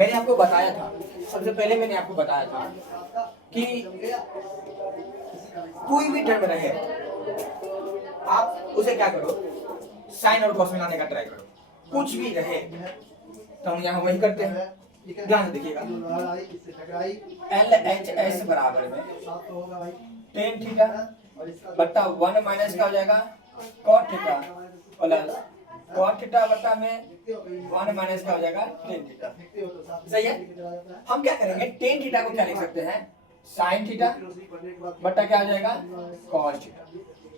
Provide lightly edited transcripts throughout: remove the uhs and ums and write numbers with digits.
मैंने आपको बताया था, सबसे पहले मैंने आपको बताया था कि कोई भी टर्म रहे आप उसे क्या करो, साइन और कॉस में लाने का ट्राई करो। कुछ भी रहे तो हम यहाँ वही करते हैं। ध्यान से देखिएगा, एल एच एस बराबर में टेन थीटा बट्टा 1 माइनस क्या हो जाएगा, cot theta plus cot theta बट्टा में 1 माइनस क्या हो जाएगा, टेन थीटा। सही है। हम क्या करेंगे, टेन थीटा को क्या लिख सकते हैं, साइन थीटा बट्टा क्या हो जाएगा, कॉस थीटा।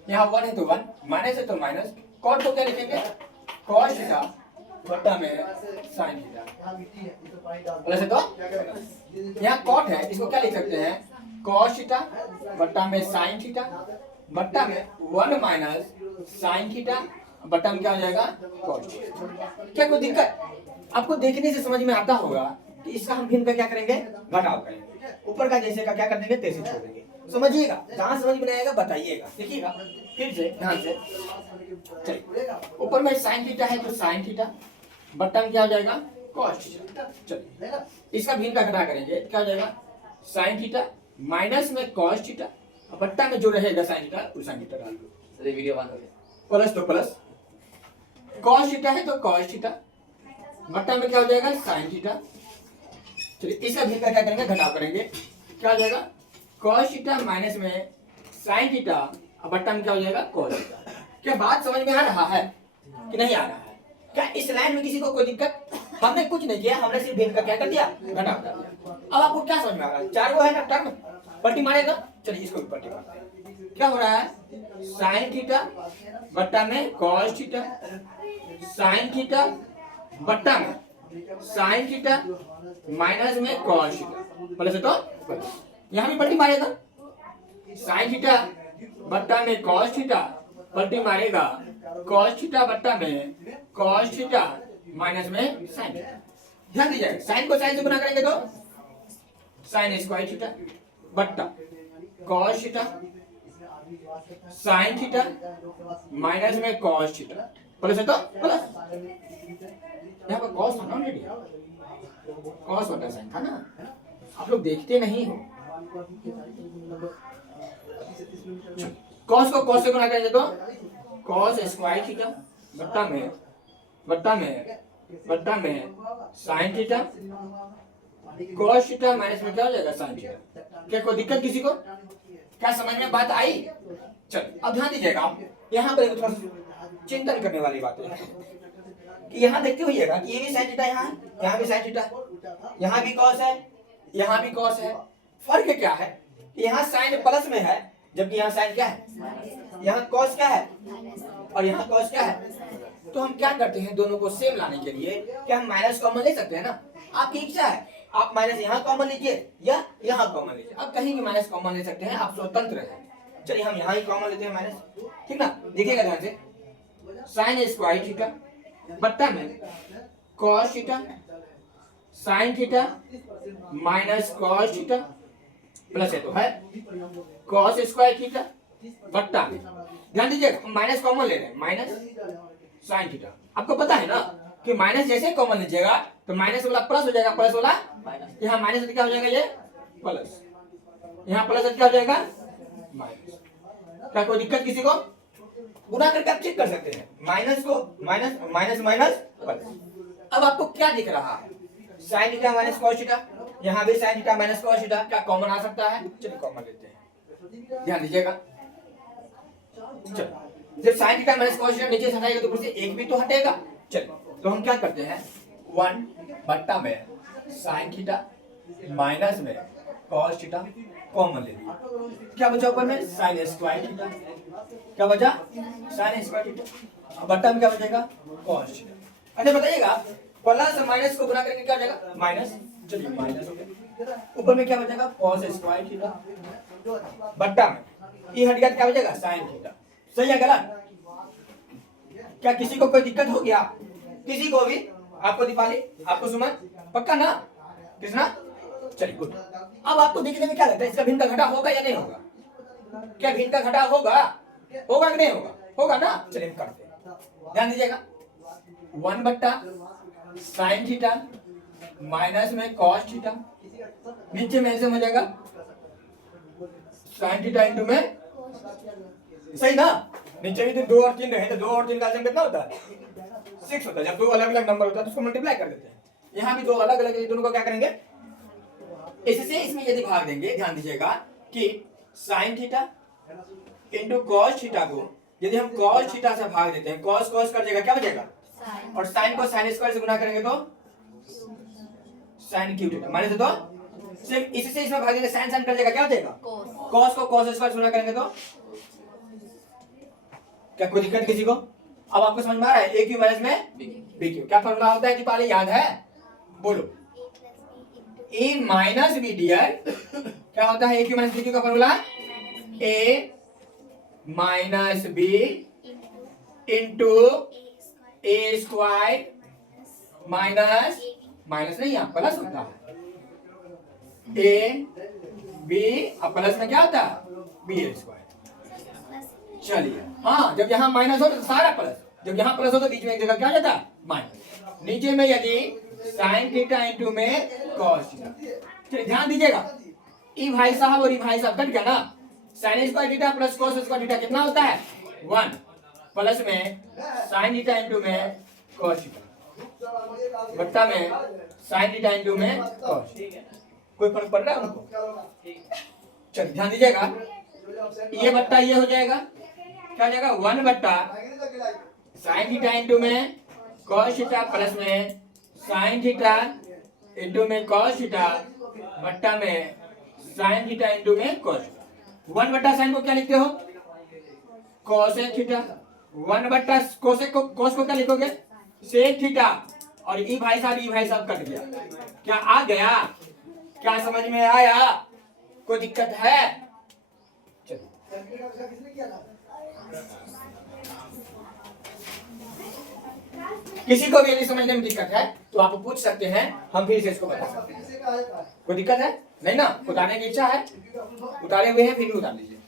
यहाँ 1 है तो 1, माइनस है तो माइनस, कॉट को क्या लिखेंगे, कॉस थीटा बट्टा में साइन थीटा प्लस है तो यहाँ कॉट है, इसको क्या लिख सकते हैं, कॉस थीटा बट्टा में साइन थीटा बट्टा में 1 माइनस साइन थीटा बट्टा में क्या हो जाएगा, कॉस थीटा। क्या कोई दिक्कत? आपको देखने से समझ में आता होगा कि इसका हम भिन्न का क्या करेंगे, घटाव करेंगे। ऊपर का जैसे का क्या कर देंगे, तैसे छोड़ देंगे। समझिएगा, जहां समझ में आएगा बताइएगा। देखिएगा फिर से ध्यान से, चलिए ऊपर में साइन थीटा है तो साइन थीटा बट्टा में क्या हो जाएगा, कॉस थीटा। चलिए इसका भिन्न का घटा करेंगे, क्या हो जाएगा, साइन थीटा माइनस में कॉस थीटा बट्टा में जो रहेगा साइन थीटा उस साइन थीटा डाल दो। वीडियो बंद हो गया। प्लस तो प्लस, कॉस थीटा है तो कॉस थीटा बट्टा में क्या हो जाएगा, साइन थीटा। चलिए इसका भिन्न का क्या करेंगे, घटाव करेंगे, क्या हो जाएगा, कॉस थीटा माइनस में साइन थीटा बट्टा में क्या हो जाएगा, कॉस थीटा। क्या बात समझ में आ रहा है कि नहीं आ रहा है? क्या इस लाइन में किसी को कोई दिक्कत? हमने कुछ नहीं किया, हमने सिर्फ भिन्न का क्या कर दिया, घटाव कर दिया। अब आपको क्या समझ में आ रहा है, चार वो है ना टर्म, पलटी मारेगा। चलिए इसको भी पलटी मारते हैं। क्या हो रहा है, साइन थीटा बट्टा में कॉस थीटा साइन थीटा बट्टा में साइन थीटा माइनस में कॉस थीटा प्लस है तो यहाँ भी पलटी मारेगा, साइन थीटा बट्टा में कॉस थीटा पलटी मारेगा, कॉस थीटा बट्टा में कॉस थीटा माइनस में साइन थीटा। ध्यान दीजिए, साइन को साइन से गुना करेंगे तो साइन स्क्वायर थीटा बट्टा cos theta sine theta minus में कॉस थीटा प्लस है तो प्लस, यहाँ पर कॉस था ना ऑलरेडी, कॉस बटा साइन था ना, आप लोग देखते नहीं हो। कॉस को कॉस से गुना करेंगे तो कॉस स्क्वायर थीटा बट्टा में sine theta cos theta minus में क्या हो जाएगा, साइन थीटा। क्या कोई दिक्कत किसी को? क्या समझ में बात आई? चलिए अब ध्यान दीजिएगा, आप यहाँ पर थोड़ा चिंतन करने वाली बात है कि यहाँ देखते होइएगा कि ये भी साइन थीटा यहाँ है, यहाँ भी साइन थीटा, यहाँ भी कॉस है, यहाँ भी कॉस है। फर्क क्या है, यहाँ साइन प्लस में है जबकि यहाँ साइन क्या है, यहाँ कॉस क्या है और यहाँ कॉस क्या है। तो हम क्या करते हैं, दोनों को सेम लाने के लिए क्या हम माइनस कॉमन ले सकते हैं ना। आपकी इच्छा है, आप माइनस यहाँ कॉमन लीजिए या यहाँ कॉमन लीजिए, आप कहीं भी माइनस कॉमन ले सकते हैं, आप स्वतंत्र हैं। चलिए हम यहाँ ही कॉमन लेते हैं माइनस, ठीक ना। देखिएगा ध्यान से, साइन स्क्वायर थीटा बट्टा में cos theta sine theta minus cos theta plus है तो है कॉस स्क्वायर थीटा बट्टा में, ध्यान दीजिए माइनस कॉमन ले रहे हैं, माइनस साइन थीटा। आपको पता है ना कि माइनस जैसे कॉमन लीजिएगा तो माइनस वाला प्लस हो जाएगा, प्लस वाला यहाँ माइनस क्या हो जाएगा, ये प्लस, यहाँ प्लस क्या हो जाएगा, माइनस। क्या कोई दिक्कत किसी को? गुना करके आप चेक कर सकते हैं, माइनस को माइनस माइनस माइनस प्लस। अब आपको क्या दिख रहा है, sine theta minus cos theta, यहाँ भी sine theta minus cos theta, क्या कॉमन आ सकता है? चलिए कॉमन लेते हैं, ध्यान दीजिएगा। चलो जब sine theta minus cos theta नीचे से हटाएगा तो ऊपर से एक भी तो हटेगा। चलो तो हम क्या करते हैं, 1 बट्टा में साइन थीटा माइनस में कॉस थीटा कॉमन ले लिया, क्या बचा ऊपर में, साइन स्क्वायर थीटा, क्या बचा, साइन स्क्वायर थीटा बट्टा में क्या बचेगा, कॉस थीटा। अच्छा बताइएगा, प्लस माइनस को गुना करके क्या हो जाएगा, माइनस। चलिए माइनस हो गया, ऊपर में क्या बचेगा, कॉस स्क्वायर थीटा बट्टा में ये हट गया, क्या बचेगा, साइन थीटा। सही है गलत? क्या किसी को कोई दिक्कत हो गया? किसी को भी? आपको दीपाली, आपको सुमन, पक्का ना, कृष्णा? चलिए गुड। अब आपको देखने में क्या लगता है, इसका भिन्न का घटा होगा या नहीं होगा? क्या भिन्न का घटा होगा, होगा कि नहीं होगा? होगा ना। चलिए करते हैं, ध्यान दीजिएगा, 1 बट्टा साइन थीटा माइनस में कॉस थीटा, नीचे में ऐसे हो जाएगा साइन थीटा इंटू में, सही ना। नीचे भी तो 2 और 3 रहे तो 2 और 3 का आंसर कितना होता है 6 होता है। जब दो अलग अलग नंबर होता है तो उसको मल्टीप्लाई कर देते हैं। यहाँ भी दो अलग अलग है, दोनों को क्या करेंगे इससे इसमें यदि भाग देंगे, ध्यान दीजिएगा कि sine theta into cos theta को यदि हम कॉस थीटा से भाग देते हैं, कॉस कॉस कर देगा क्या बचेगा, और साइन को साइन स्क्वायर से गुना करेंगे तो साइन क्यूब थीटा, माने तो सिर्फ इसी से इसमें भाग देंगे, साइन साइन कर देगा क्या बचेगा, कॉस को कॉस स्क्वायर से गुना करेंगे तो क्या कोई दिक्कत किसी को। अब आपको समझ में आ रहा है ए क्यू माइनस में बी क्यू क्या फॉर्मूला होता है कि पहले याद है, बोलो ए माइनस बी डियर क्या होता है, ए क्यू माइनस बी क्यू का फॉर्मूला ए माइनस बी इंटू ए स्क्वायर माइनस माइनस नहीं यहाँ प्लस होता है, ए बी अब प्लस में क्या होता है बी ए स्क्वायर। चलिए हाँ, जब यहाँ माइनस हो तो सारा प्लस, जब यहाँ प्लस हो तो बीच में एक जगह क्या जाता है माइनस, नीचे में यदि साइन थीटा इंटू में कॉस थीटा। चलिए ध्यान दीजिएगा, ई भाई साहब और ई भाई साहब कट गया ना, sine square theta plus cos square theta कितना होता है 1 प्लस में साइन थीटा इंटू में कॉस थीटा बट्टा में साइन थीटा इंटू में कॉस। कोई फर्क पड़ रहा है उनको। चलिए ध्यान दीजिएगा, ये बट्टा ये हो जाएगा क्या हो जाएगा 1 बट्टा साइन थीटा इंटू में कॉस थीटा प्लस में साइन थीटा इंटू में कॉस थीटा बट्टा में साइन थीटा इंटू में कॉस। 1 बट्टा साइन को क्या लिखते हो कोसेक थीटा, 1 बट्टा कोसेक को कॉस को क्या लिखोगे सेक थीटा, और ई भाई साहब कट गया। क्या आ गया, क्या समझ में आया, कोई दिक्कत है। किसी को भी यदि समझने में दिक्कत है तो आप पूछ सकते हैं, हम फिर से इसको बता सकते हैं। कोई दिक्कत है नहीं ना, उतारने की इच्छा है, उतारे हुए हैं फिर भी उतार लीजिए।